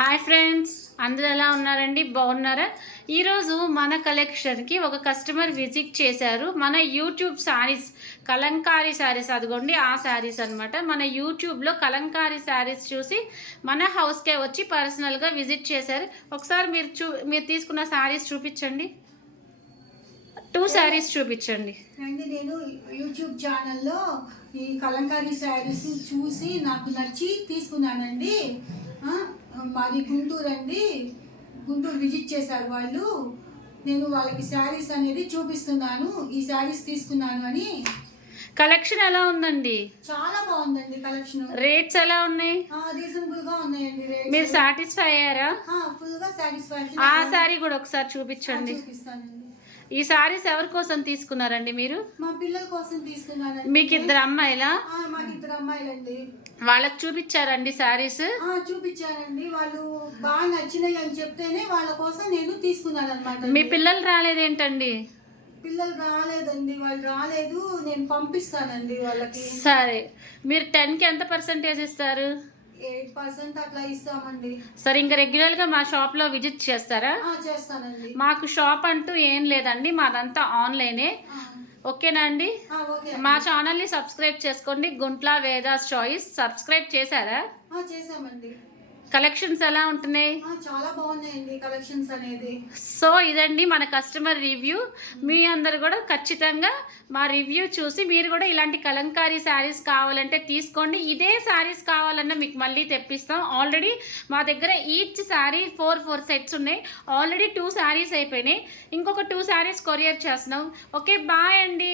Hi friends, అందరూ ఎలా ఉన్నారండి? బాగున్నారా? ఈరోజు మన కలెక్షన్కి ఒక కస్టమర్ విజిట్ చేశారు. మన యూట్యూబ్ శారీస్, కలంకారీ శారీస్, అదిగోండి ఆ శారీస్ అనమాట. మన యూట్యూబ్లో కలంకారీ శారీస్ చూసి మన హౌస్కే వచ్చి పర్సనల్గా విజిట్ చేశారు. ఒకసారి మీరు తీసుకున్న శారీస్ చూపించండి. 2 శారీస్ చూపించండి. అండి, నేను యూట్యూబ్ ఛానల్లో ఈ కలంకారీ శారీస్ చూసి నాకు నచ్చి తీసుకున్నానండి. మాది గుంటూరు అండి. గుంటూరు విజిట్ చేశారు వాళ్ళు. నేను వాళ్ళకి శారీస్ అనేది చూపిస్తున్నాను, ఈ శారీస్ తీసుకున్నాను అని. కలెక్షన్ ఎలా ఉందండి? చాలా బాగుందండి కలెక్షన్. రేట్స్ ఎలా ఉన్నాయి? రీజనబుల్ గా ఉన్నాయండి రేట్స్. మీరు సాటిస్ఫై అయ్యారా? ఫుల్ గా సాటిస్ఫాక్షన్. ఆ శారీ కూడా ఒకసారి చూపించండి. చూపిస్తానండి. ఈ శారీస్ ఎవరి కోసం తీసుకున్నారండి మీరు? మా పిల్లల కోసం తీసుకున్నానండి. మీకు 2 అమ్మాయిలా? మాకు 2 అమ్మాయిలండి. వాళ్ళకి చూపించారండి శారీస్? చూపించానండి. వాళ్ళు బాగా నచ్చినాయి అని చెప్తేనే వాళ్ళ కోసం నేను తీసుకున్నాను అనమాట. మీ పిల్లలు రాలేదేంటండి? పిల్లలు రాలేదండి, వాళ్ళు రాలేదు. నేను పంపిస్తానండి వాళ్ళకి. సరే, మీరు 10కి ఎంత పర్సెంటేజ్ ఇస్తారు? 8% అట్లా ఇస్తామండి. సరే, ఇంకా రెగ్యులర్గా మా షాప్లో విజిట్ చేస్తారా? చేస్తానండి. మాకు షాప్ అంటూ ఏం లేదండి, మాదంతా ఆన్లైనే. ఓకేనా అండి? మా ఛానల్ని సబ్స్క్రైబ్ చేసుకోండి. గుంట్ల వేదాస్ చాయిస్ సబ్స్క్రైబ్ చేశారా? చేసామండి. కలెక్షన్స్ ఎలా ఉంటున్నాయి? చాలా బాగున్నాయండి కలెక్షన్స్ అనేది. సో ఇదండి మన కస్టమర్ రివ్యూ. మీ అందరు కూడా ఖచ్చితంగా మా రివ్యూ చూసి మీరు కూడా ఇలాంటి కలంకారీ శారీస్ కావాలంటే తీసుకోండి. ఇదే శారీస్ కావాలన్నా మీకు మళ్ళీ తెప్పిస్తాం. ఆల్రెడీ మా దగ్గర ఈచ్ శారీ 4 సెట్స్ ఉన్నాయి. ఆల్రెడీ 2 శారీస్ అయిపోయినాయి. ఇంకొక 2 శారీస్ కొరియర్ చేస్తున్నాం. ఓకే, బాయ్ అండి.